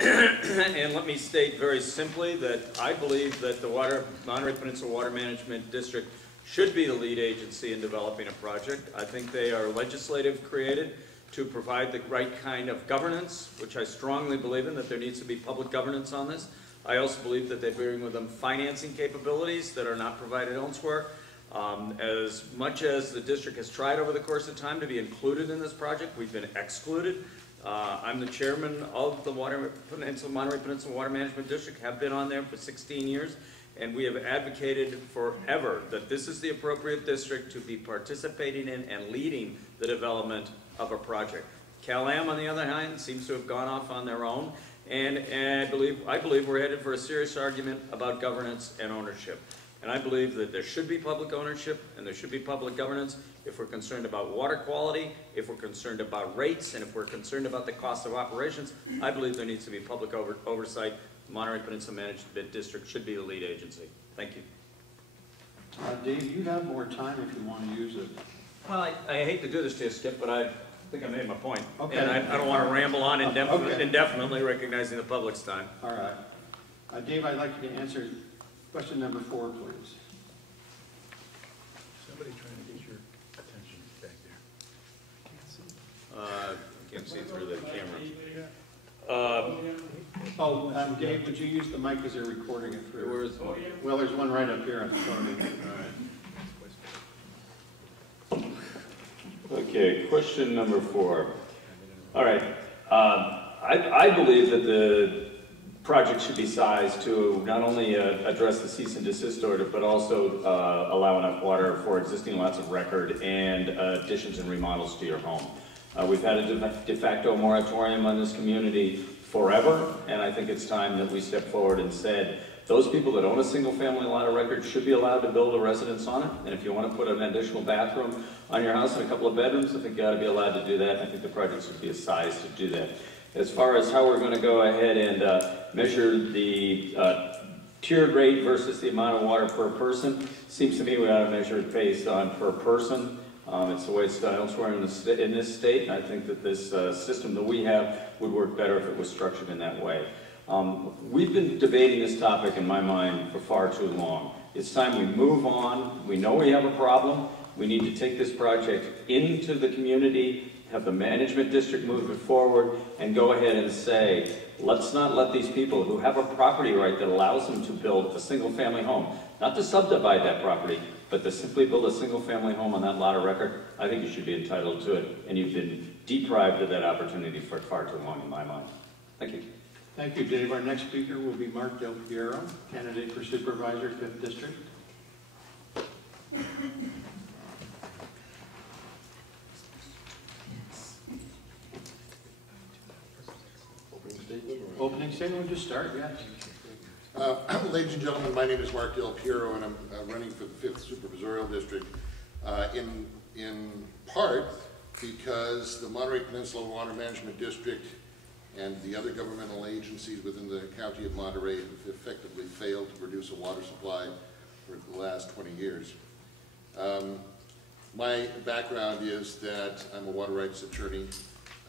And let me state very simply that I believe that the Monterey Peninsula Water Management District should be the lead agency in developing a project. I think they are legislative created to provide the right kind of governance, which I strongly believe in, that there needs to be public governance on this. I also believe that they bring with them financing capabilities that are not provided elsewhere. As much as the district has tried over the course of time to be included in this project, we've been excluded. I'm the chairman of the Monterey Peninsula Water Management District, have been on there for 16 years, and we have advocated forever that this is the appropriate district to be participating in and leading the development of a project. Cal-Am, on the other hand, seems to have gone off on their own, and I believe we're headed for a serious argument about governance and ownership. And I believe that there should be public ownership and there should be public governance if we're concerned about water quality, if we're concerned about rates, and if we're concerned about the cost of operations. I believe there needs to be public oversight. The Monterey Peninsula Management District should be the lead agency. Thank you. Dave, you have more time if you want to use it. Well, I hate to do this to you, Skip, but I think I made my point. Okay. And I don't want to ramble on indefinitely, recognizing the public's time. All right. Dave, I'd like you to answer question number 4, please. Somebody trying to get your attention back there. I can't see through the camera. Dave, would you use the mic as they're recording it through? Where is one? Well, there's one right up here on the phone. All right. Okay, question number 4. All right. I believe that the project should be sized to not only address the cease and desist order, but also allow enough water for existing lots of record and additions and remodels to your home. We've had a de facto moratorium on this community forever, and I think it's time that we step forward and said, those people that own a single-family lot of record should be allowed to build a residence on it, and if you want to put an additional bathroom on your house and a couple of bedrooms, I think you ought to be allowed to do that. I think the project should be a size to do that. As far as how we're going to go ahead and measure the tiered rate versus the amount of water per person, seems to me we ought to measure it based on per person. It's the way it's done elsewhere in this state, and I think that this system that we have would work better if it was structured in that way. We've been debating this topic in my mind for far too long. It's time we move on. We know we have a problem. We need to take this project into the community, have the management district move it forward, and go ahead and say, let's not let these people who have a property right that allows them to build a single-family home, not to subdivide that property, but to simply build a single-family home on that lot of record. I think you should be entitled to it, and you've been deprived of that opportunity for far too long in my mind. Thank you. Thank you, Dave. Our next speaker will be Mark Del Piero, candidate for Supervisor, 5th District. Opening statement, would you start? Yes. Ladies and gentlemen, my name is Mark Del Piero, and I'm running for the 5th Supervisorial District, in part because the Monterey Peninsula Water Management District and the other governmental agencies within the County of Monterey have effectively failed to produce a water supply for the last 20 years. My background is that I'm a water rights attorney.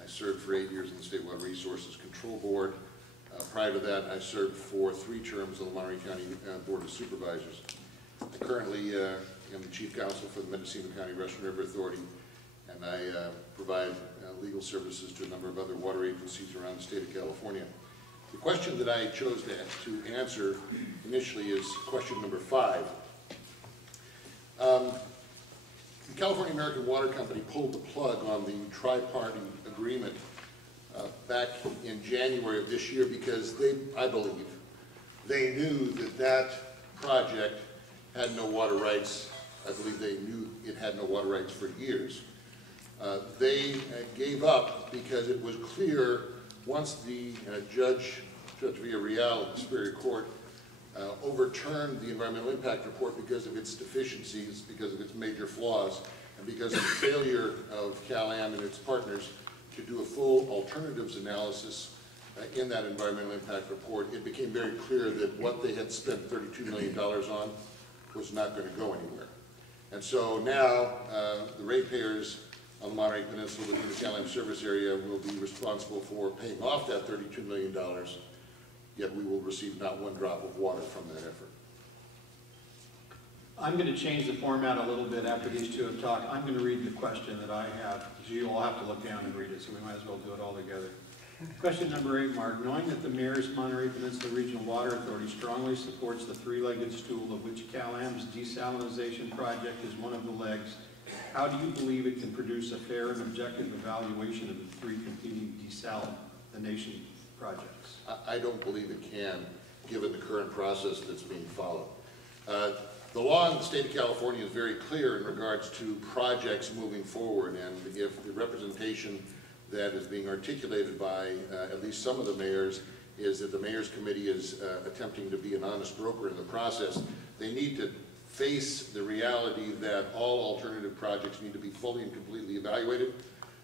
I served for 8 years in the State Water Resources Control Board. Prior to that, I served for 3 terms on the Monterey County Board of Supervisors. I currently am the Chief Counsel for the Mendocino County Russian River Authority, and I provide legal services to a number of other water agencies around the state of California. The question that I chose to answer initially is question number 5. The California American Water Company pulled the plug on the tri-party agreement back in January of this year because I believe, they knew that that project had no water rights. I believe they knew it had no water rights for years. They gave up because it was clear once the Judge Villarreal of the Superior Court overturned the environmental impact report because of its deficiencies, because of its major flaws, and because of the failure of Cal-Am and its partners to do a full alternatives analysis in that environmental impact report, it became very clear that what they had spent $32 million on was not going to go anywhere. And so now the ratepayers on the Monterey Peninsula within the Calam service area will be responsible for paying off that $32 million, yet we will receive not one drop of water from that effort. I'm going to change the format a little bit after these two have talked. I'm going to read the question that I have, because you all have to look down and read it, so we might as well do it all together. Question number 8, Mark. Knowing that the Mayor's Monterey Peninsula Regional Water Authority strongly supports the three-legged stool of which Calam's desalinization project is one of the legs, how do you believe it can produce a fair and objective evaluation of the three competing desalination projects? I don't believe it can, given the current process that's being followed. The law in the state of California is very clear in regards to projects moving forward, and if the representation that is being articulated by at least some of the mayors is that the mayor's committee is attempting to be an honest broker in the process, they need to face the reality that all alternative projects need to be fully and completely evaluated.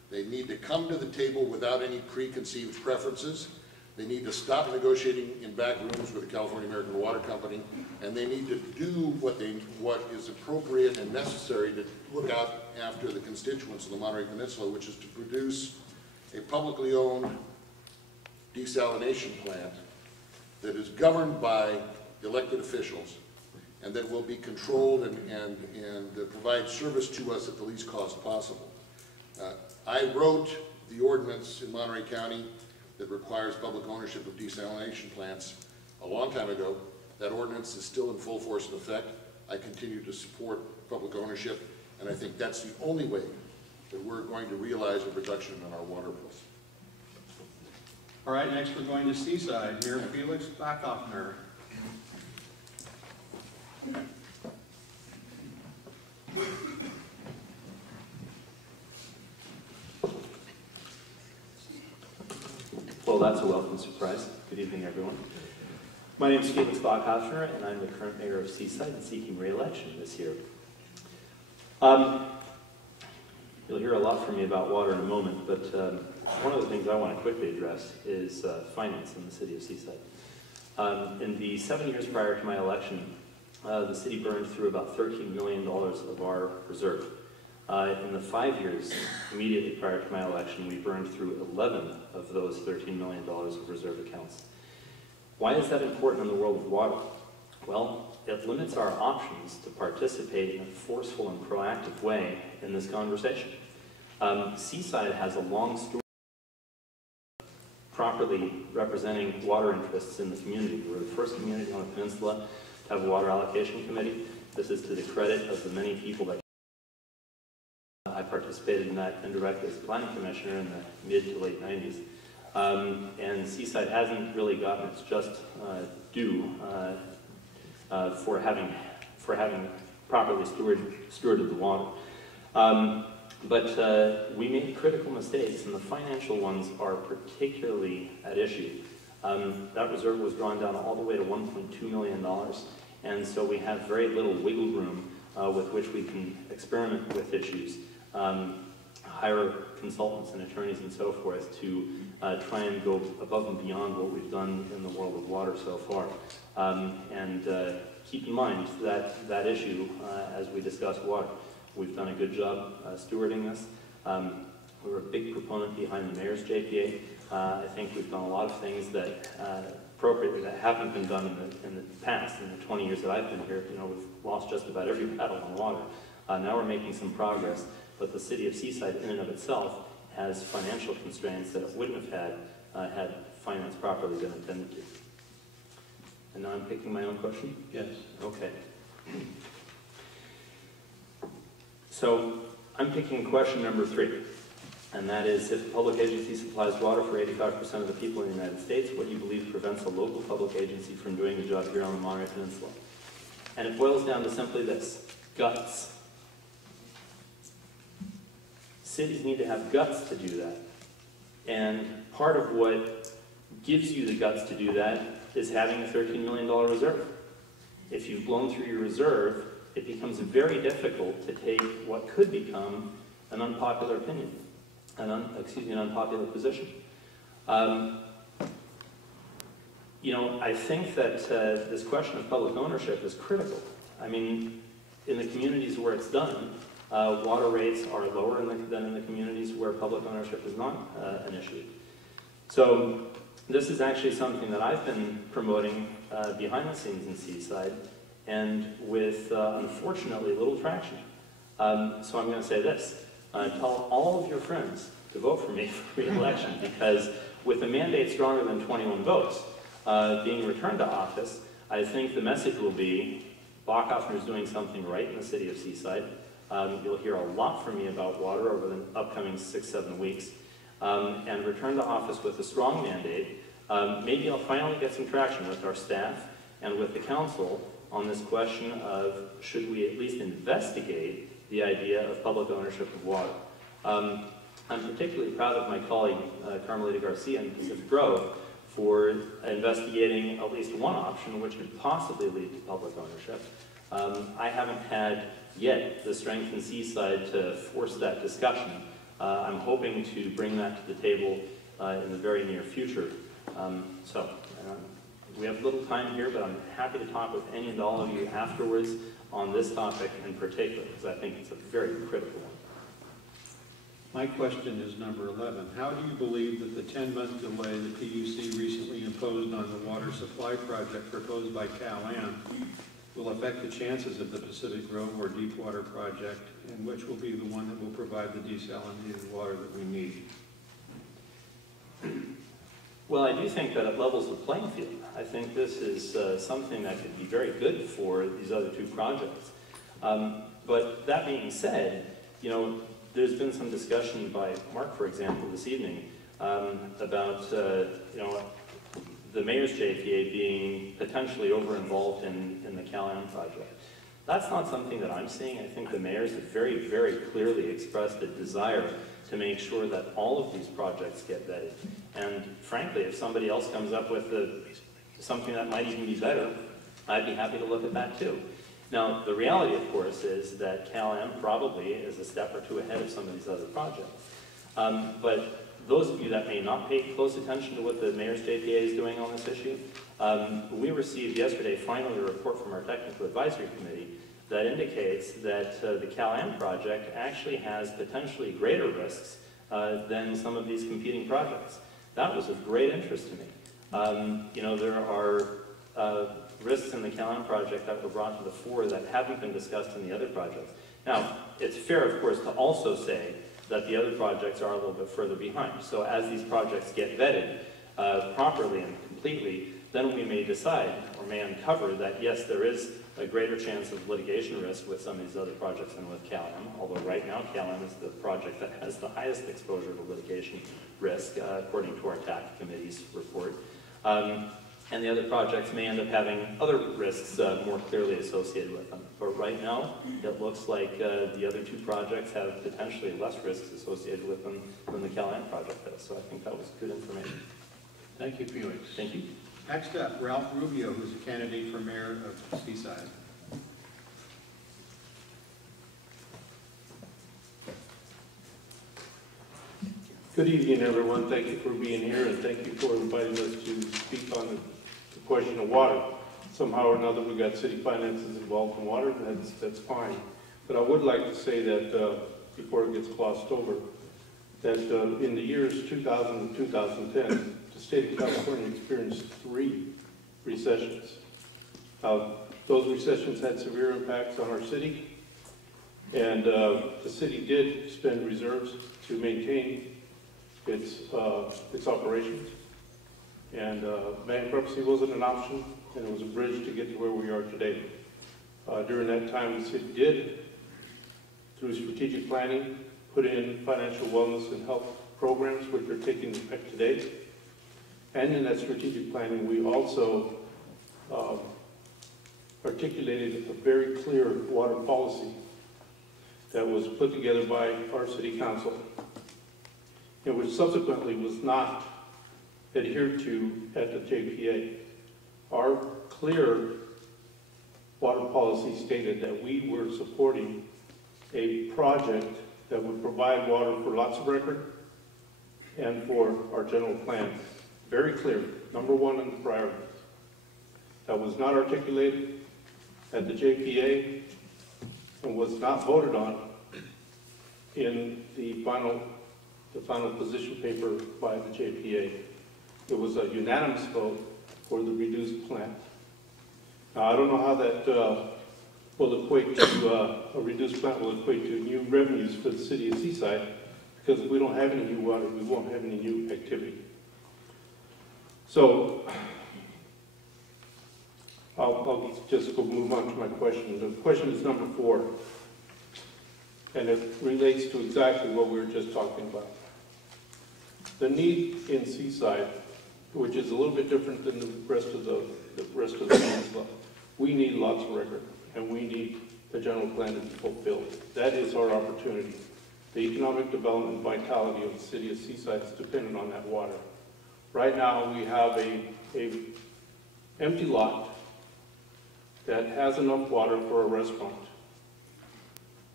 They need to come to the table without any preconceived preferences. They need to stop negotiating in back rooms with the California American Water Company, and they need to do what is appropriate and necessary to look out after the constituents of the Monterey Peninsula, which is to produce a publicly owned desalination plant that is governed by elected officials and that will be controlled and provide service to us at the least cost possible. I wrote the ordinance in Monterey County that requires public ownership of desalination plants a long time ago. That ordinance is still in full force and effect. I continue to support public ownership, and I think that's the only way that we're going to realize a reduction in our water bills. All right, next we're going to Seaside. Mayor Felix Backhoffner. Well, that's a welcome surprise. Good evening, everyone. My name is Felix Backhoffner, and I'm the current mayor of Seaside and seeking re-election this year. You'll hear a lot from me about water in a moment, but one of the things I want to quickly address is finance in the city of Seaside. In the 7 years prior to my election, the city burned through about $13 million of our reserve. In the 5 years immediately prior to my election, we burned through 11 of those $13 million of reserve accounts. Why is that important in the world of water? Well, it limits our options to participate in a forceful and proactive way in this conversation. Seaside has a long story properly representing water interests in the community. We're the first community on the peninsula to have a water allocation committee. This is to the credit of the many people that I participated in that indirectly as planning commissioner in the mid to late 90s. And Seaside hasn't really gotten its just due for having properly stewarded the water. But we made critical mistakes, and the financial ones are particularly at issue. That reserve was drawn down all the way to $1.2 million, and so we have very little wiggle room with which we can experiment with issues, hire consultants and attorneys and so forth to try and go above and beyond what we've done in the world of water so far. And keep in mind that issue as we discuss water. We've done a good job stewarding this. We were a big proponent behind the mayor's JPA. I think we've done a lot of things that appropriately that haven't been done in the past. In the 20 years that I've been here, we've lost just about every battle on water. Now we're making some progress, but the city of Seaside in and of itself has financial constraints that it wouldn't have had had finance properly been attended to. And now I'm picking my own question? Yes. Okay. So I'm picking question number 3, and that is, if a public agency supplies water for 85% of the people in the United States, what do you believe prevents a local public agency from doing the job here on the Monterey Peninsula? And it boils down to simply this: guts. Cities need to have guts to do that. And part of what gives you the guts to do that is having a $13 million reserve. If you've blown through your reserve, it becomes very difficult to take what could become an unpopular opinion, an unpopular position. I think that this question of public ownership is critical. I mean, in the communities where it's done, Water rates are lower than in the communities where public ownership is not an issue. So this is actually something that I've been promoting behind the scenes in Seaside, and with, unfortunately, little traction. So I'm going to say this. Tell all of your friends to vote for me for re-election, because with a mandate stronger than 21 votes being returned to office, I think the message will be Bachhoffner is doing something right in the city of Seaside. You'll hear a lot from me about water over the upcoming 6-7 weeks. And return to office with a strong mandate. Maybe I'll finally get some traction with our staff and with the council on this question of should we at least investigate the idea of public ownership of water. I'm particularly proud of my colleague Carmelita Garcia in Pacific Grove for investigating at least one option which could possibly lead to public ownership. I haven't had yet the strength in Seaside to force that discussion. I'm hoping to bring that to the table in the very near future. We have little time here, but I'm happy to talk with any and all of you afterwards on this topic in particular, because I think it's a very critical one. My question is number 11. How do you believe that the 10-month delay the PUC recently imposed on the water supply project proposed by Cal-Am will affect the chances of the Pacific Grove or Deepwater project, and which will be the one that will provide the desalinated water that we need? Well, I do think that it levels the playing field. I think this is something that could be very good for these other two projects. But that being said, you know, there's been some discussion by Mark, for example, this evening about you know, the mayor's JPA being potentially over-involved in the Cal-Am project. That's not something that I'm seeing. I think the mayors have very, very clearly expressed a desire to make sure that all of these projects get vetted. And frankly, if somebody else comes up with something that might even be better, I'd be happy to look at that too. Now, the reality, of course, is that Cal-Am probably is a step or two ahead of some of these other projects. But those of you that may not pay close attention to what the mayor's JPA is doing on this issue, we received yesterday finally a report from our technical advisory committee that indicates that the Cal-Am project actually has potentially greater risks than some of these competing projects. That was of great interest to me. You know, there are risks in the Cal-Am project that were brought to the fore that haven't been discussed in the other projects. Now, it's fair, of course, to also say that the other projects are a little bit further behind. So as these projects get vetted properly and completely, then we may decide or may uncover that, yes, there is a greater chance of litigation risk with some of these other projects than with Cal-Am, although right now Cal-Am is the project that has the highest exposure to litigation risk, according to our TAC committee's report. And the other projects may end up having other risks more clearly associated with them. But right now, it looks like the other two projects have potentially less risks associated with them than the Cal-Am project does. So I think that was good information. Thank you, Felix. Thank you. Next up, Ralph Rubio, who's a candidate for mayor of Seaside. Good evening, everyone. Thank you for being here, and thank you for inviting us to speak on the question of water. Somehow or another, we got city finances involved in water, and that's fine. But I would like to say that, before it gets glossed over, that in the years 2000 and 2010, the state of California experienced 3 recessions. Those recessions had severe impacts on our city, and the city did spend reserves to maintain its operations. And bankruptcy wasn't an option, and it was a bridge to get to where we are today. During that time, the city did, through strategic planning, put in financial wellness and health programs, which are taking effect today. And in that strategic planning, we also articulated a very clear water policy that was put together by our city council, and which subsequently was not adhered to at the JPA. Our clear water policy stated that we were supporting a project that would provide water for lots of record and for our general plan. Very clear, number 1 in the priorities. That was not articulated at the JPA and was not voted on in the final position paper by the JPA. It was a unanimous vote for the reduced plant. Now, I don't know how that will equate to, a reduced plant will equate to new revenues for the city of Seaside, because if we don't have any new water, we won't have any new activity. So, I'll just go move on to my question. The question is number 4, and it relates to exactly what we were just talking about. The need in Seaside, which is a little bit different than the rest of the peninsula. We need lots of record, and we need the general plan to be fulfilled. That is our opportunity. The economic development and vitality of the city of Seaside is dependent on that water. Right now, we have a empty lot that has enough water for a restaurant.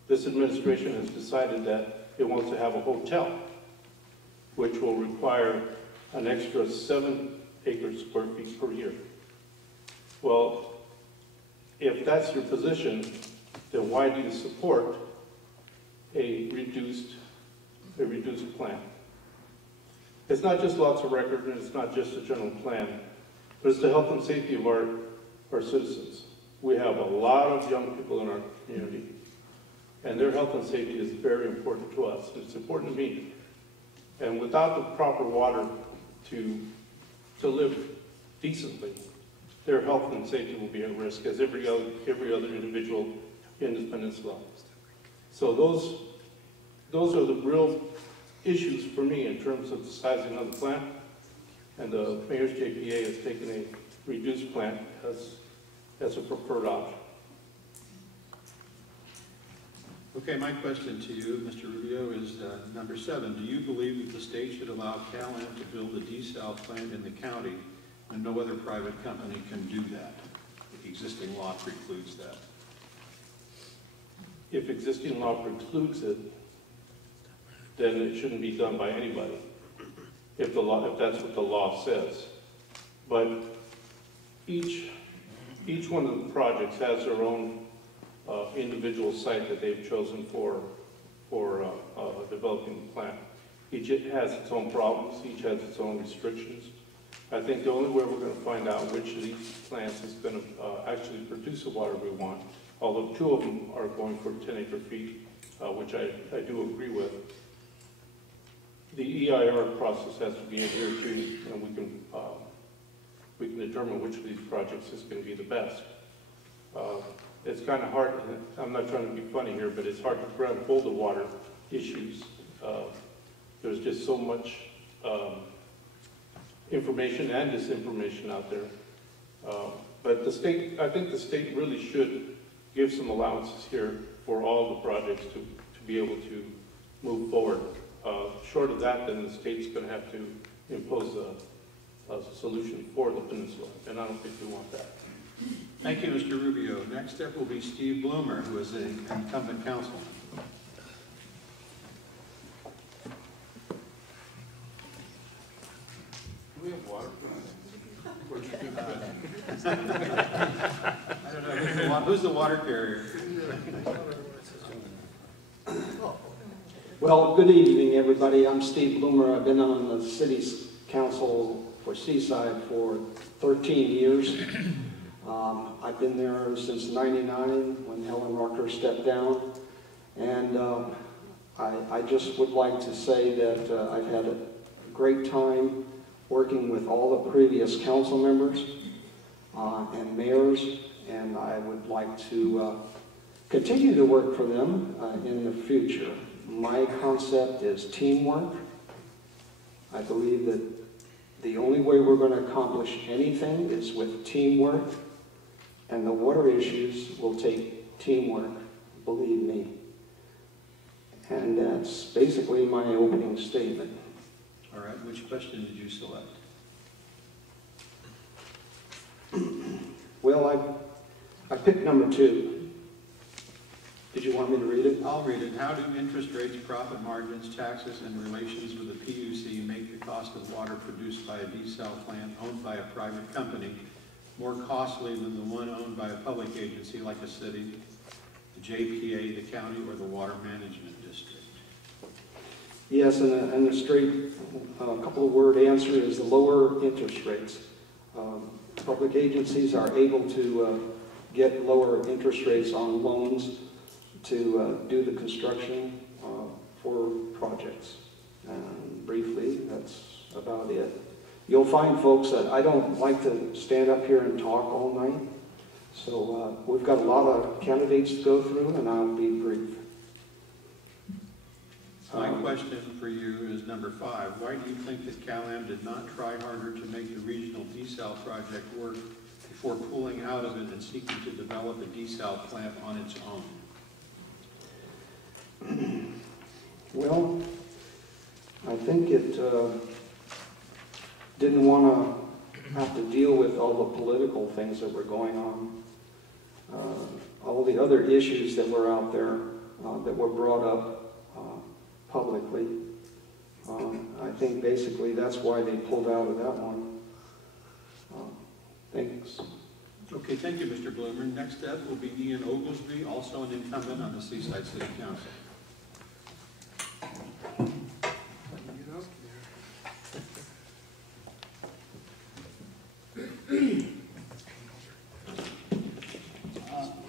This administration has decided that it wants to have a hotel, which will require an extra 7 square feet per year. Well, if that's your position, then why do you support a reduced plan? It's not just lots of record, and it's not just a general plan, but it's the health and safety of our citizens. We have a lot of young people in our community, and their health and safety is very important to us. It's important to me. And without the proper water to live decently, their health and safety will be at risk, as every other individual in this peninsula. So those are the real issues for me in terms of the sizing of the plant, and the mayor's JPA has taken a reduced plant as a preferred option. Okay, my question to you, Mr. Rubio, is number 7. Do you believe that the state should allow Cal-Am to build a desal plant in the county when no other private company can do that? The existing law precludes that. If existing law precludes it, then it shouldn't be done by anybody, if that's what the law says. But each one of the projects has their own individual site that they've chosen for developing the plant. Each has its own problems, each has its own restrictions. I think the only way we're going to find out which of these plants is going to actually produce the water we want, although 2 of them are going for 10 acre feet, which I do agree with. The EIR process has to be adhered to, and we can determine which of these projects is going to be the best. It's kind of hard, I'm not trying to be funny here, but it's hard to grab hold of water issues. There's just so much information and disinformation out there. But the state, I think the state really should give some allowances here for all the projects to be able to move forward. Short of that, then the state's going to have to impose a solution for the peninsula, and I don't think we want that. Thank you, Mr. Rubio. Next up will be Steve Bloomer, who is an incumbent councilman. Do we have water? I don't know, who's the water carrier? Well, good evening, everybody. I'm Steve Bloomer. I've been on the city's council for Seaside for 13 years. I've been there since '99 when Helen Rucker stepped down. And I just would like to say that I've had a great time working with all the previous council members and mayors, and I would like to continue to work for them in the future. My concept is teamwork. I believe that the only way we're going to accomplish anything is with teamwork, and the water issues will take teamwork, believe me. And that's basically my opening statement. All right, which question did you select? Well, I picked number 2. Did you want me to read it? I'll read it. How do interest rates, profit margins, taxes, and relations with the PUC make the cost of water produced by a desal plant owned by a private company more costly than the one owned by a public agency like a city, the JPA, the county, or the water management district? Yes, and the straight, couple of word answer is the lower interest rates. Public agencies are able to get lower interest rates on loans to do the construction for projects. And briefly, that's about it. You'll find, folks, that I don't like to stand up here and talk all night. So we've got a lot of candidates to go through, and I'll be brief. My question for you is number 5. Why do you think that Cal-Am did not try harder to make the regional desal project work before pulling out of it and seeking to develop a desal plant on its own? Well, I think it didn't want to have to deal with all the political things that were going on. All the other issues that were out there that were brought up publicly. I think basically that's why they pulled out of that one. Thanks. Okay, thank you, Mr. Bloomer. Next up will be Ian Oglesby, also an incumbent on the Seaside City Council.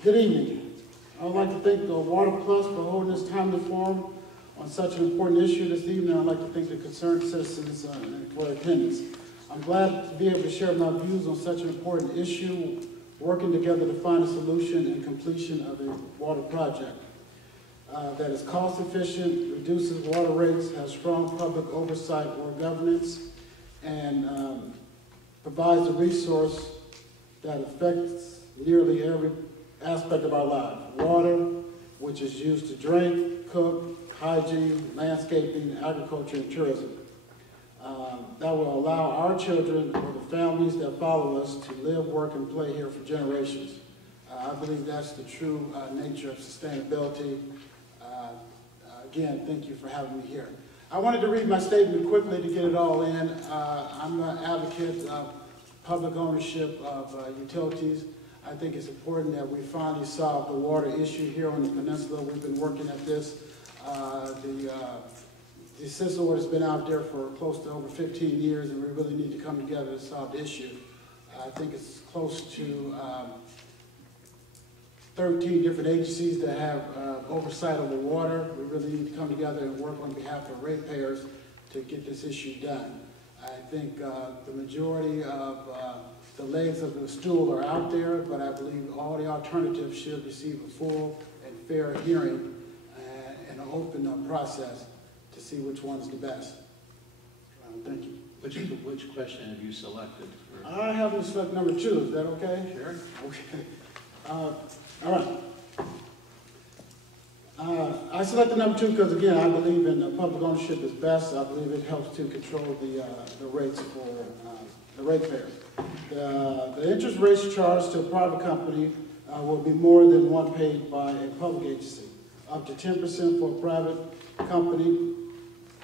Good evening. I would like to thank the WaterPLus for holding this timely forum on such an important issue this evening. I'd like to thank the concerned citizens for their attendance. I'm glad to be able to share my views on such an important issue, working together to find a solution and completion of a water project that is cost efficient, reduces water rates, has strong public oversight or governance, and provides a resource that affects nearly every aspect of our life. Water, which is used to drink, cook, hygiene, landscaping, agriculture, and tourism. That will allow our children or the families that follow us to live, work, and play here for generations. I believe that's the true nature of sustainability. Again, thank you for having me here. I wanted to read my statement quickly to get it all in. I'm an advocate of public ownership of utilities. I think it's important that we finally solve the water issue here on the peninsula. We've been working at this. The assistance order has been out there for close to over 15 years, and we really need to come together to solve the issue. I think it's close to 13 different agencies that have oversight of the water. We really need to come together and work on behalf of ratepayers to get this issue done. I think the majority of the legs of the stool are out there, but I believe all the alternatives should receive a full and fair hearing and an open process to see which one's the best. Thank you. Which question have you selected? I have to select number 2. Is that okay? Sure. Okay. All right. I selected number 2 because, again, I believe in public ownership is best. I believe it helps to control the rates for the ratepayers. The interest rates charged to a private company will be more than one paid by a public agency, up to 10% for a private company,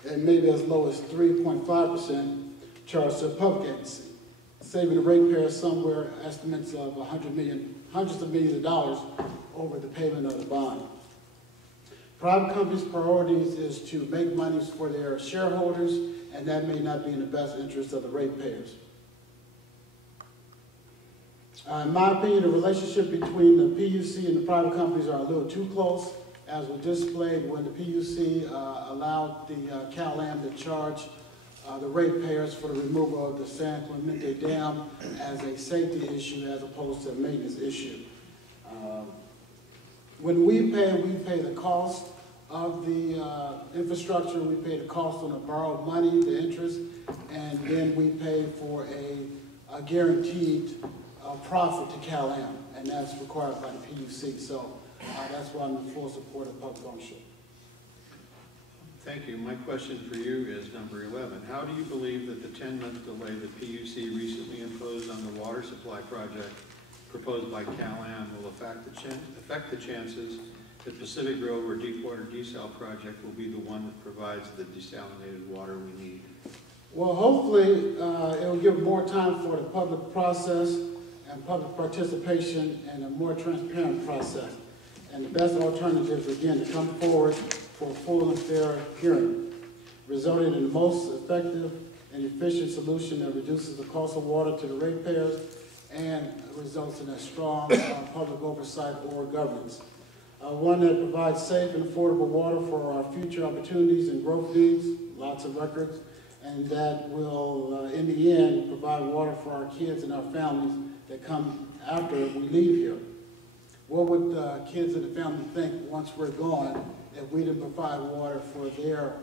and maybe as low as 3.5% charged to a public agency, saving the ratepayers somewhere estimates of hundreds of millions of dollars over the payment of the bond. Private companies' priorities is to make monies for their shareholders, and that may not be in the best interest of the ratepayers. In my opinion, the relationship between the PUC and the private companies are a little too close, as was displayed when the PUC allowed the Cal-Am to charge the ratepayers for the removal of the San Clemente Dam as a safety issue as opposed to a maintenance issue. When we pay the cost of the infrastructure, we pay the cost on the borrowed money, the interest, and then we pay for a guaranteed profit to Cal-Am, and that's required by the PUC. So that's why I'm in full support of public ownership. Thank you. My question for you is number 11. How do you believe that the 10-month delay that PUC recently imposed on the water supply project proposed by Cal-Am will affect the chances that Pacific Grove or Deepwater Desal project will be the one that provides the desalinated water we need? Well, hopefully it will give more time for the public process and public participation and a more transparent process. And the best alternative is, again, to come forward for a full and fair hearing. resulting in the most effective and efficient solution that reduces the cost of water to the ratepayers and results in a strong public oversight or governance. One that provides safe and affordable water for our future opportunities and growth needs, lots of records, and that will, in the end, provide water for our kids and our families that come after we leave here. What would kids and the family think once we're gone if we didn't provide water for their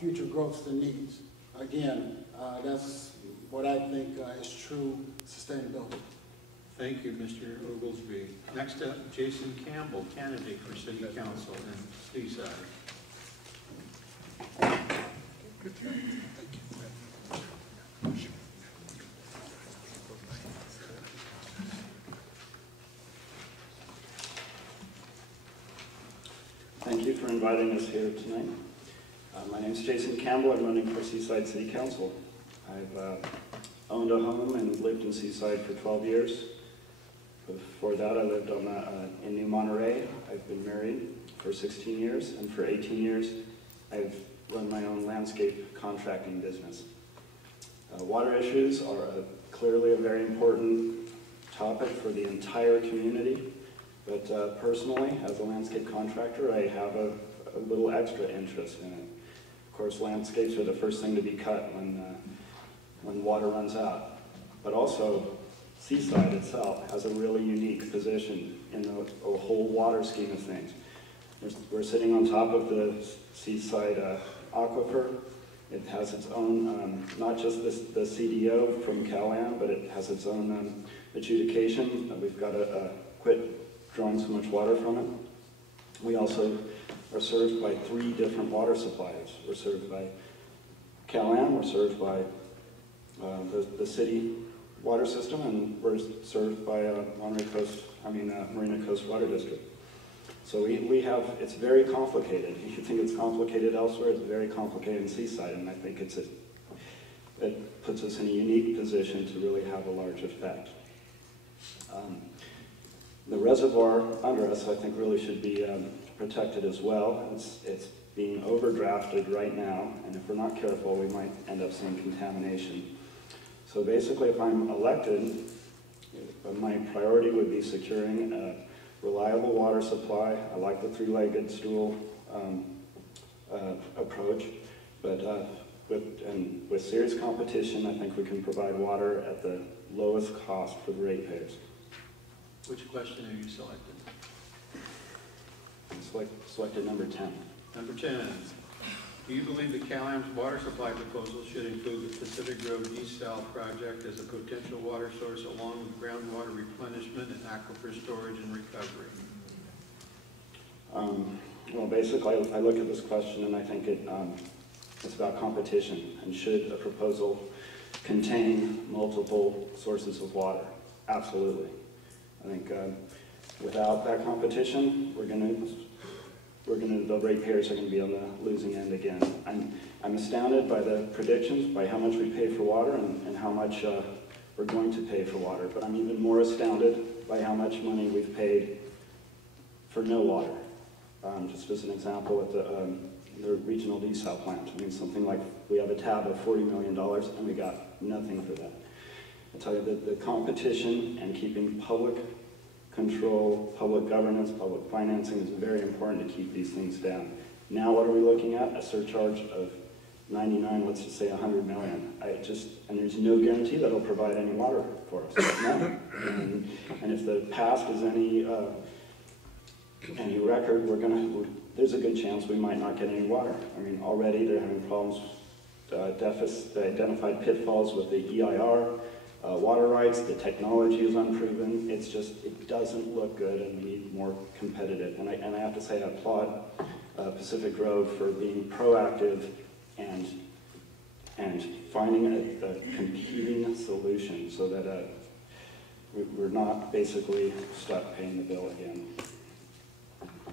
future growths and needs? Again, that's what I think is true sustainability. Thank you, Mr. Oglesby. Next up, Jason Campbell, candidate for City Council in Seaside. Thank you for inviting us here tonight. My name is Jason Campbell. I'm running for Seaside City Council. I've owned a home and lived in Seaside for 12 years. Before that, I lived in New Monterey. I've been married for 16 years, and for 18 years, I've run my own landscape contracting business. Water issues are clearly a very important topic for the entire community, but personally, as a landscape contractor, I have a little extra interest in it. Of course, landscapes are the first thing to be cut when water runs out, but also Seaside itself has a really unique position in the whole water scheme of things. We're sitting on top of the Seaside aquifer. It has its own, not just the CDO from Cal-Am, but it has its own adjudication. We've got to quit drawing so much water from it. We also are served by 3 different water suppliers. We're served by Cal-Am, we're served by the city water system, and we're served by Marina Coast Water District. So we have, it's very complicated. If you think it's complicated elsewhere, it's very complicated in Seaside, and I think it puts us in a unique position to really have a large effect. The reservoir under us, I think, really should be protected as well. It's being overdrafted right now, and if we're not careful, we might end up seeing contamination. So basically, if I'm elected, my priority would be securing a reliable water supply. I like the 3-legged stool approach, but with serious competition, I think we can provide water at the lowest cost for the ratepayers. Which question have you selected? Selected number 10. Number 10. Do you believe that Cal-Am's water supply proposal should include the Pacific Road East-South project as a potential water source along with groundwater replenishment and aquifer storage and recovery? Well, basically, I look at this question and I think it's about competition. And should a proposal contain multiple sources of water? Absolutely. I think without that competition, the ratepayers are going to be on the losing end again. I'm astounded by the predictions, by how much we pay for water and how much we're going to pay for water. But I'm even more astounded by how much money we've paid for no water. Just as an example, at the regional desal plant, I mean, something like we have a tab of $40 million and we got nothing for that. I'll tell you that the competition and keeping public control, public governance, public financing is very important to keep these things down. Now what are we looking at? A surcharge of 99, let's just say 100 million. And there's no guarantee that it'll provide any water for us. No. And if the past is any record, there's a good chance we might not get any water. I mean, already they're having problems, identified pitfalls with the EIR, water rights, the technology is unproven. It doesn't look good, and we need more competitive. And I have to say, I applaud Pacific Grove for being proactive and finding a competing solution so that we're not basically stuck paying the bill again.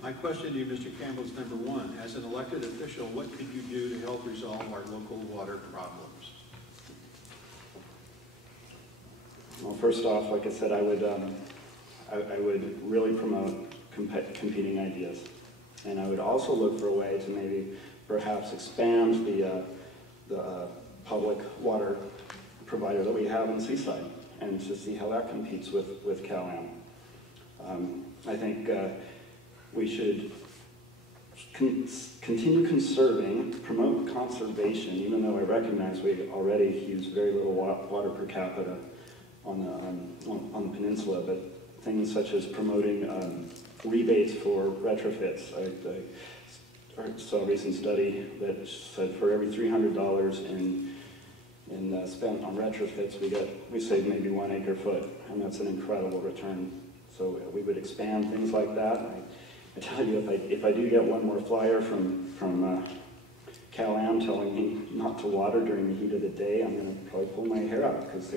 My question to you, Mr. Campbell, is number 1. As an elected official, what could you do to help resolve our local water problems? Well, first off, like I said, I would really promote competing ideas. And I would also look for a way to maybe perhaps expand the public water provider that we have in Seaside, and to see how that competes with Cal-Am. I think we should continue conserving, promote conservation, even though I recognize we already use very little water per capita on the peninsula, but things such as promoting rebates for retrofits. I saw a recent study that said for every $300 in spent on retrofits, we save maybe 1 acre foot, and that's an incredible return. So we would expand things like that. I tell you, if I do get one more flyer from Cal-Am telling me not to water during the heat of the day, I'm going to probably pull my hair out, because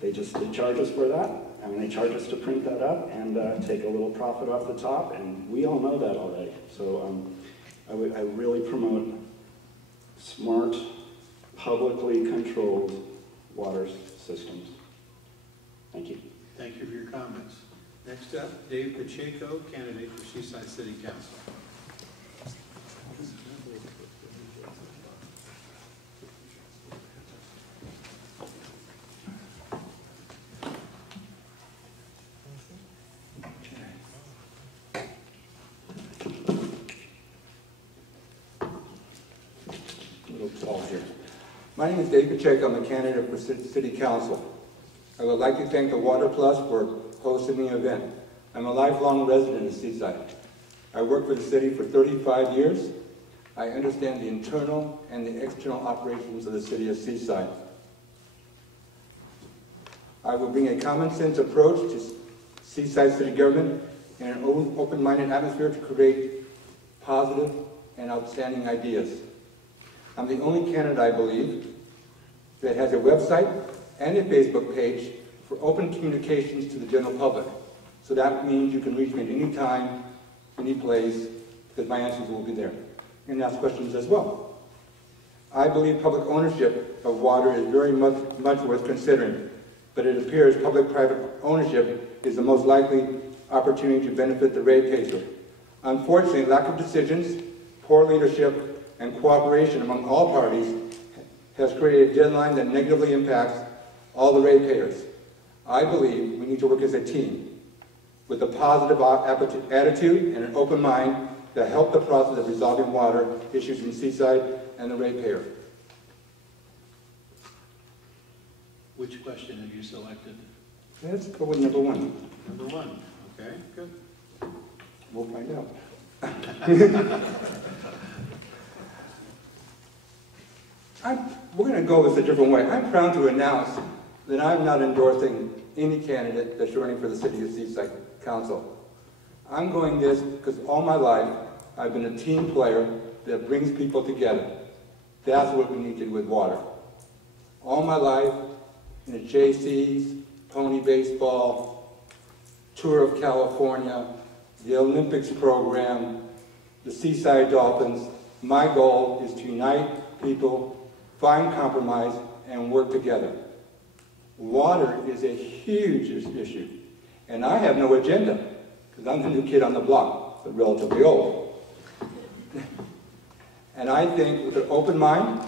they charge us for that. I mean, they charge us to print that up and take a little profit off the top, and we all know that already. So I really promote smart, publicly controlled water systems. Thank you. Thank you for your comments. Next up, Dave Pacheco, candidate for Seaside City Council. My name is Dave Pacheco. I'm a candidate for City Council. I would like to thank the WaterPLus for hosting the event. I'm a lifelong resident of Seaside. I worked for the city for 35 years. I understand the internal and the external operations of the city of Seaside. I will bring a common sense approach to Seaside city government and an open-minded atmosphere to create positive and outstanding ideas. I'm the only candidate, I believe, that has a website and a Facebook page for open communications to the general public. So that means you can reach me at any time, any place, because my answers will be there. And ask questions as well. I believe public ownership of water is very much worth considering, but it appears public-private ownership is the most likely opportunity to benefit the ratepayer. Unfortunately, lack of decisions, poor leadership, and cooperation among all parties has created a deadline that negatively impacts all the ratepayers. I believe we need to work as a team with a positive attitude and an open mind to help the process of resolving water issues in Seaside and the ratepayer. Which question have you selected? Let's go with number one. Number one. Okay, good. We'll find out. We're going to go this a different way. I'm proud to announce that I'm not endorsing any candidate that's running for the City of Seaside Council. I'm going this because all my life I've been a team player that brings people together. That's what we need to do with water. All my life in the JCs, pony baseball, Tour of California, the Olympics program, the Seaside Dolphins, my goal is to unite people, find compromise, and work together. Water is a huge issue, and I have no agenda, because I'm the new kid on the block, but relatively old. And I think with an open mind,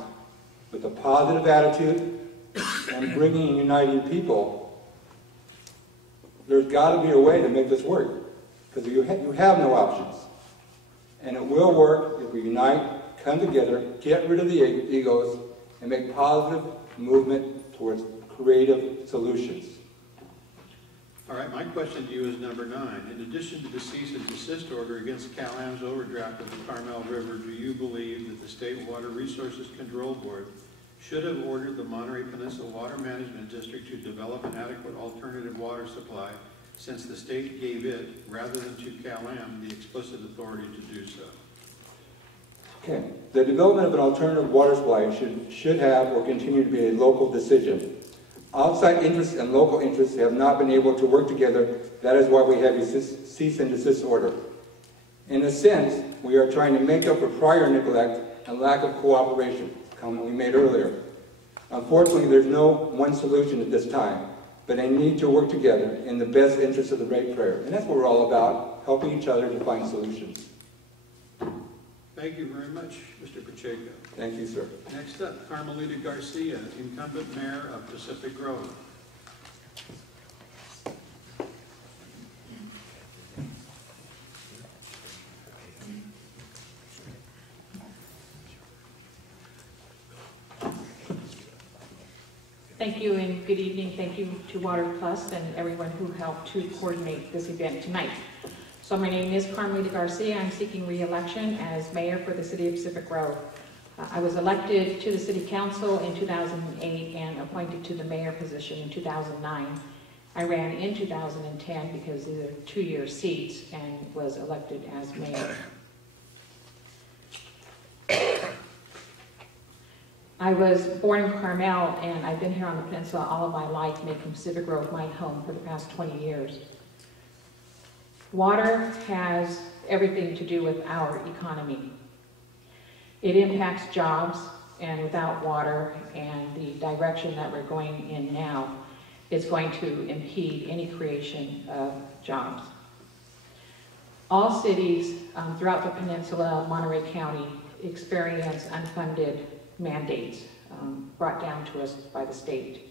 with a positive attitude, and bringing and uniting people, there's got to be a way to make this work, because you have no options. And it will work if we unite, come together, get rid of the egos, and make positive movement towards creative solutions. All right, my question to you is number 9. In addition to the cease and desist order against Cal-Am's overdraft of the Carmel River, do you believe that the State Water Resources Control Board should have ordered the Monterey Peninsula Water Management District to develop an adequate alternative water supply, since the state gave it, rather than to Cal-Am, the explicit authority to do so? Okay. The development of an alternative water supply should have or continue to be a local decision. Outside interests and local interests have not been able to work together. That is why we have a cease and desist order. In a sense, we are trying to make up for prior neglect and lack of cooperation, comment we made earlier. Unfortunately, there's no one solution at this time, but they need to work together in the best interest of the ratepayer. And that's what we're all about, helping each other to find solutions. Thank you very much, Mr. Pacheco. Thank you, sir. Next up, Carmelita Garcia, incumbent mayor of Pacific Grove. Thank you and good evening. Thank you to WaterPLus and everyone who helped to coordinate this event tonight. So my name is Carmelita Garcia. I'm seeking re-election as mayor for the city of Pacific Grove. I was elected to the city council in 2008 and appointed to the mayor position in 2009. I ran in 2010 because these are two-year seats and was elected as mayor. I was born in Carmel, and I've been here on the peninsula all of my life, making Pacific Grove my home for the past 20 years. Water has everything to do with our economy. It impacts jobs, and without water and the direction that we're going in now, it's going to impede any creation of jobs. All cities throughout the peninsula, Monterey County, experience unfunded mandates brought down to us by the state.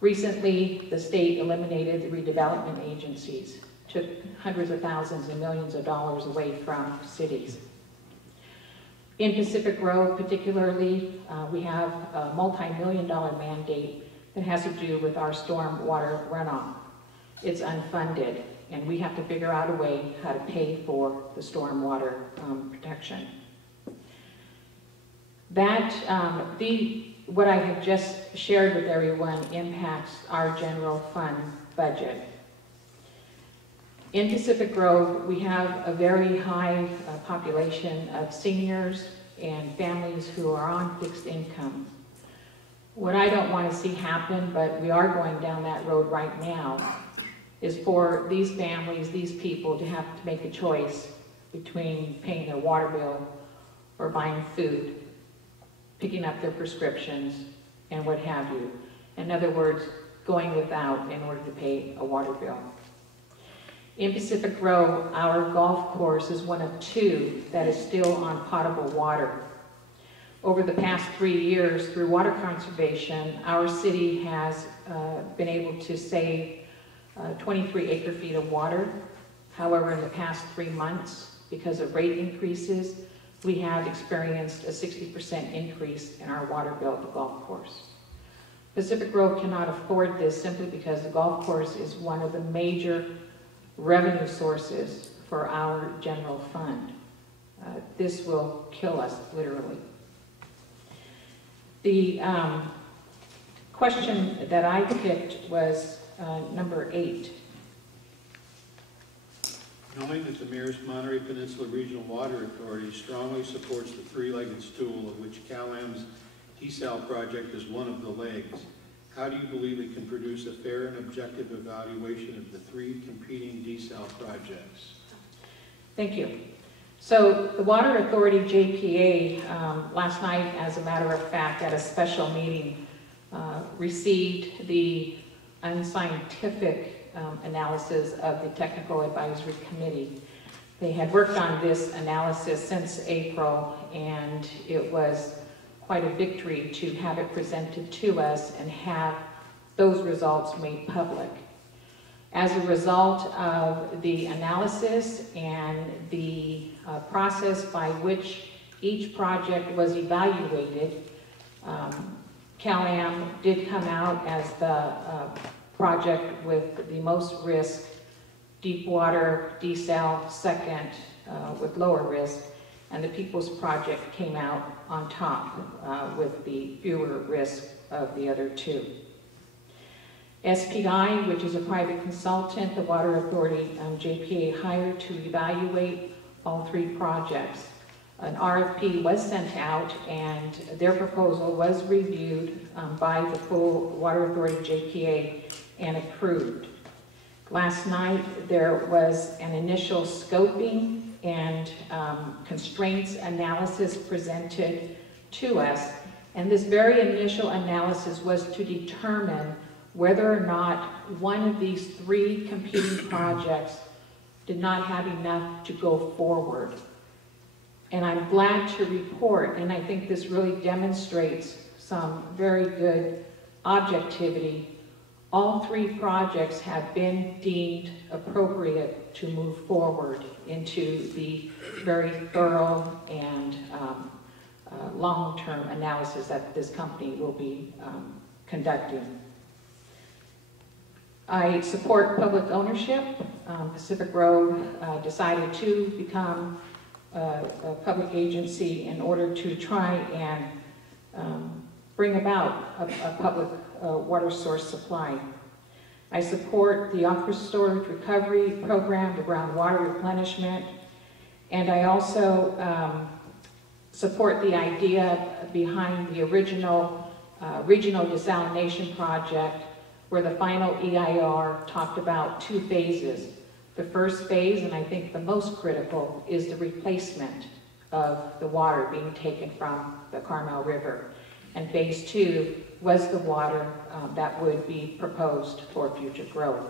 Recently, the state eliminated the redevelopment agencies, took hundreds of thousands and millions of dollars away from cities. In Pacific Grove particularly, we have a multi-million-dollar mandate that has to do with our storm water runoff. It's unfunded, and we have to figure out a way how to pay for the storm water protection. What I have just shared with everyone impacts our general fund budget. In Pacific Grove, we have a very high population of seniors and families who are on fixed income. What I don't want to see happen, but we are going down that road right now, is for these families, these people, to have to make a choice between paying their water bill or buying food, picking up their prescriptions, and what have you. In other words, going without in order to pay a water bill. In Pacific Grove, our golf course is one of two that is still on potable water. Over the past 3 years, through water conservation, our city has been able to save 23 acre-feet of water. However, in the past 3 months, because of rate increases, we have experienced a 60% increase in our water bill at the golf course. Pacific Grove cannot afford this simply because the golf course is one of the major revenue sources for our general fund. This will kill us, literally. The question that I picked was number 8. Knowing that the Mayor's Monterey Peninsula Regional Water Authority strongly supports the three-legged stool, of which CalAM's desal project is one of the legs, how do you believe it can produce a fair and objective evaluation of the 3 competing desal projects? Thank you. So the Water Authority JPA last night, as a matter of fact, at a special meeting, received the unscientific analysis of the Technical Advisory Committee. They had worked on this analysis since April, and it was quite a victory to have it presented to us and have those results made public. As a result of the analysis and the process by which each project was evaluated, CalAM did come out as the project with the most risk, deep water desal second with lower risk, and the People's Project came out on top with the fewer risk of the other 2. SPI, which is a private consultant, the Water Authority JPA hired to evaluate all 3 projects. An RFP was sent out and their proposal was reviewed by the full Water Authority JPA and approved. Last night there was an initial scoping and constraints analysis presented to us, and this very initial analysis was to determine whether or not one of these 3 competing projects did not have enough to go forward. And I'm glad to report, and I think this really demonstrates some very good objectivity, all 3 projects have been deemed appropriate to move forward into the very thorough and long-term analysis that this company will be conducting. I support public ownership. Pacific Road decided to become a public agency in order to try and bring about a public water source supply. I support the aquifer storage recovery program, the groundwater replenishment, and I also support the idea behind the original regional desalination project, where the final EIR talked about 2 phases. The first phase, and I think the most critical, is the replacement of the water being taken from the Carmel River. And phase 2 was the water that would be proposed for future growth.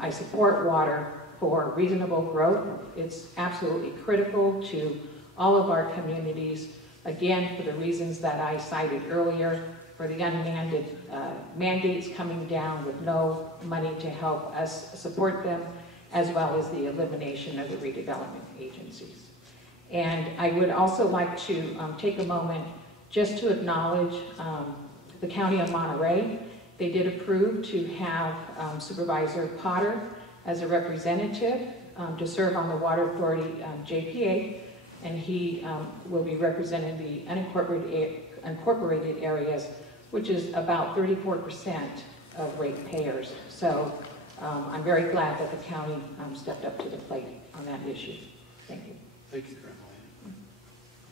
I support water for reasonable growth. It's absolutely critical to all of our communities, again, for the reasons that I cited earlier, for the unmanned mandates coming down with no money to help us support them, as well as the elimination of the redevelopment agencies. And I would also like to take a moment just to acknowledge the County of Monterey. They did approve to have Supervisor Potter as a representative to serve on the Water Authority JPA, and he will be representing the unincorporated areas, which is about 34% of ratepayers. So I'm very glad that the county stepped up to the plate on that issue. Thank you. Thank you, Carmelita.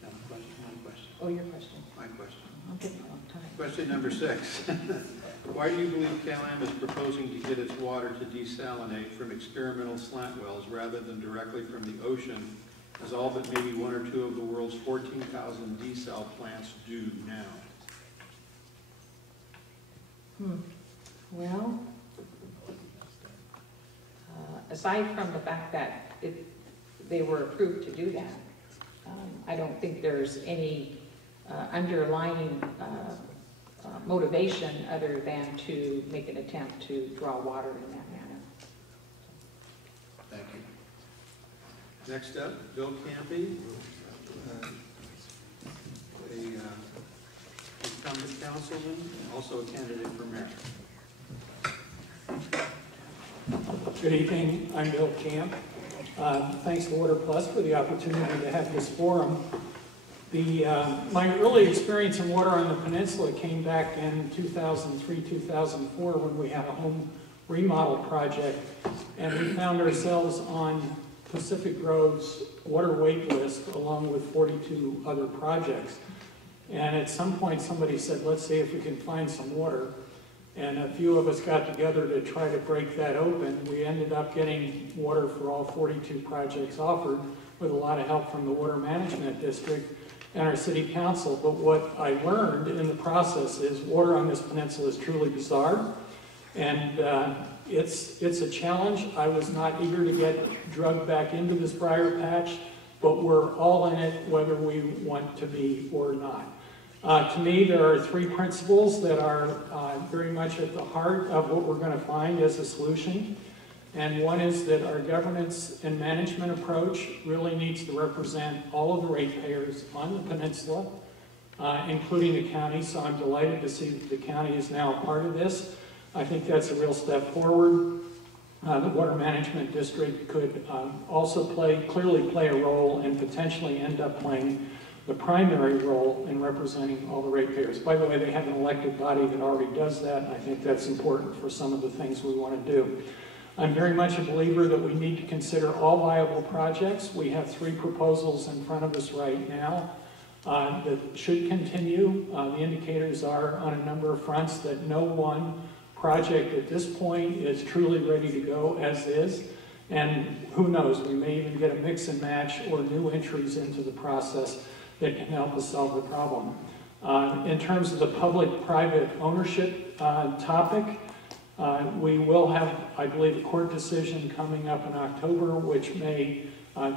Now, question, one question. Oh, your question. My question. I'm taking a long time. Question number 6. Why do you believe CalAm is proposing to get its water to desalinate from experimental slant wells rather than directly from the ocean, as all but maybe 1 or 2 of the world's 14,000 desal plants do now? Well, aside from the fact that they were approved to do that, I don't think there's any underlying motivation other than to make an attempt to draw water in that manner. Thank you. Next up, Bill Campy, a incumbent councilman, also a candidate for mayor. Good evening, I'm Bill Camp. Thanks to WaterPLus for the opportunity to have this forum. My early experience in water on the peninsula came back in 2003, 2004 when we had a home remodel project, and we found ourselves on Pacific Road's water wait list along with 42 other projects. And at some point somebody said, let's see if we can find some water. And a few of us got together to try to break that open. We ended up getting water for all 42 projects offered with a lot of help from the Water Management District and our City Council. But what I learned in the process is water on this peninsula is truly bizarre. And it's a challenge. I was not eager to get drugged back into this briar patch, but we're all in it whether we want to be or not. To me, there are 3 principles that are very much at the heart of what we're going to find as a solution. And one is that our governance and management approach really needs to represent all of the ratepayers on the peninsula, including the county. So I'm delighted to see that the county is now a part of this. I think that's a real step forward. The Water Management District could also clearly play a role and potentially end up playing the primary role in representing all the ratepayers. By the way, they have an elected body that already does that, and I think that's important for some of the things we want to do. I'm very much a believer that we need to consider all viable projects. We have 3 proposals in front of us right now that should continue. The indicators are on a number of fronts that no one project at this point is truly ready to go as is. And who knows, we may even get a mix and match or new entries into the process that can help us solve the problem. In terms of the public-private ownership topic, we will have, I believe, a court decision coming up in October, which may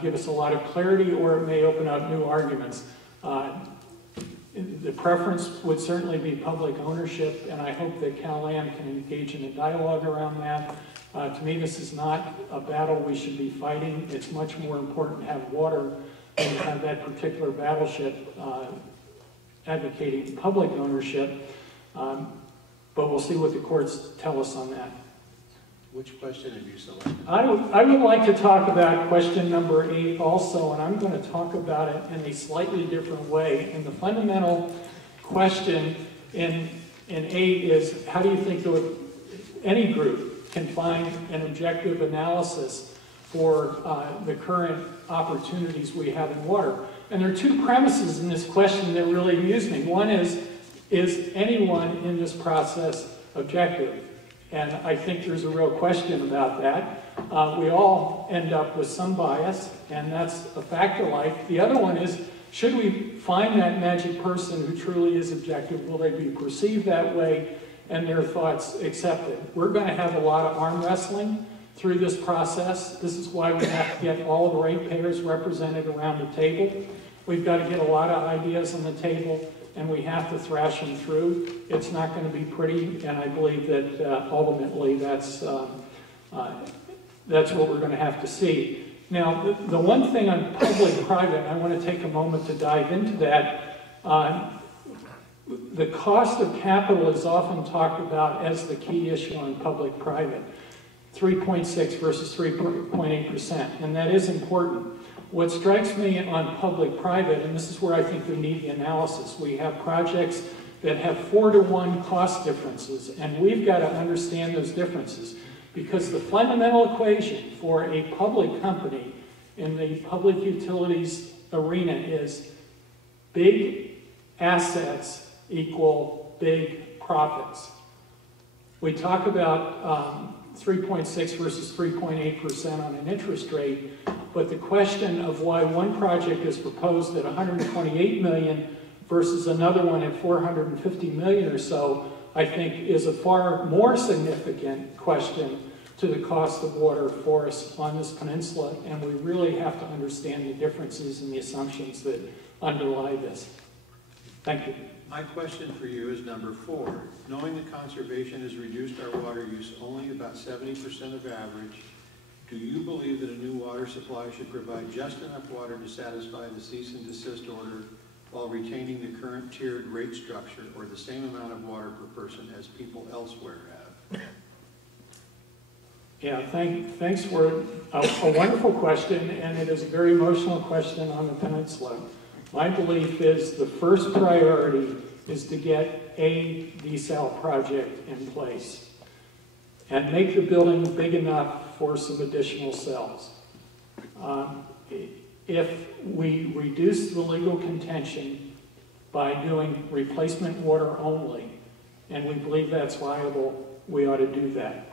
give us a lot of clarity, or it may open up new arguments. The preference would certainly be public ownership, and I hope that Cal-Am can engage in a dialogue around that. To me, this is not a battle we should be fighting. It's much more important to have water than to have that particular battleship advocating public ownership. But we'll see what the courts tell us on that. Which question have you selected? I would like to talk about question number 8 also, and I'm going to talk about it in a slightly different way. And the fundamental question in 8 is, how do you think any group can find an objective analysis for the current opportunities we have in water? And there are two premises in this question that really amuse me. One is anyone in this process objective? And I think there's a real question about that. We all end up with some bias, and that's a fact of life. The other one is, should we find that magic person who truly is objective? Will they be perceived that way and their thoughts accepted? We're going to have a lot of arm wrestling through this process. This is why we have to get all the ratepayers represented around the table. We've got to get a lot of ideas on the table, and we have to thrash them through. It's not going to be pretty, and I believe that ultimately that's what we're going to have to see. Now, the one thing on public-private, I want to take a moment to dive into that. The cost of capital is often talked about as the key issue on public-private, 3.6 versus 3.8%, and that is important. What strikes me on public-private, and this is where I think we need the analysis, we have projects that have 4-to-1 cost differences, and we've got to understand those differences, because the fundamental equation for a public company in the public utilities arena is big assets equal big profits. We talk about 3.6 versus 3.8% on an interest rate, but the question of why one project is proposed at $128 million versus another one at $450 million or so, I think is a far more significant question to the cost of water for us on this peninsula, and we really have to understand the differences and the assumptions that underlie this. Thank you. My question for you is number 4. Knowing that conservation has reduced our water use only about 70% of average, do you believe that a new water supply should provide just enough water to satisfy the cease and desist order while retaining the current tiered rate structure, or the same amount of water per person as people elsewhere have? Yeah, thanks for a wonderful question, and it is a very emotional question on the peninsula. My belief is the first priority is to get a desal project in place and make the building big enough for some additional cells. If we reduce the legal contention by doing replacement water only, and we believe that's viable, we ought to do that.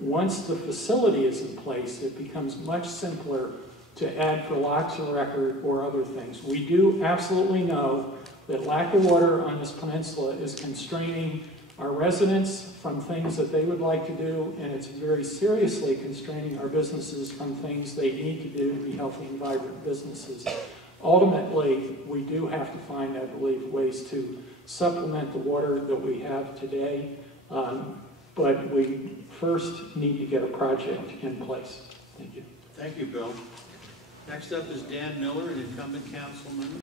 Once the facility is in place, it becomes much simpler to add for locks of record or other things. We do absolutely know that lack of water on this peninsula is constraining our residents from things that they would like to do, and it's very seriously constraining our businesses from things they need to do to be healthy and vibrant businesses. Ultimately, we do have to find, I believe, ways to supplement the water that we have today, but we first need to get a project in place. Thank you. Thank you, Bill. Next up is Dan Miller, an incumbent councilman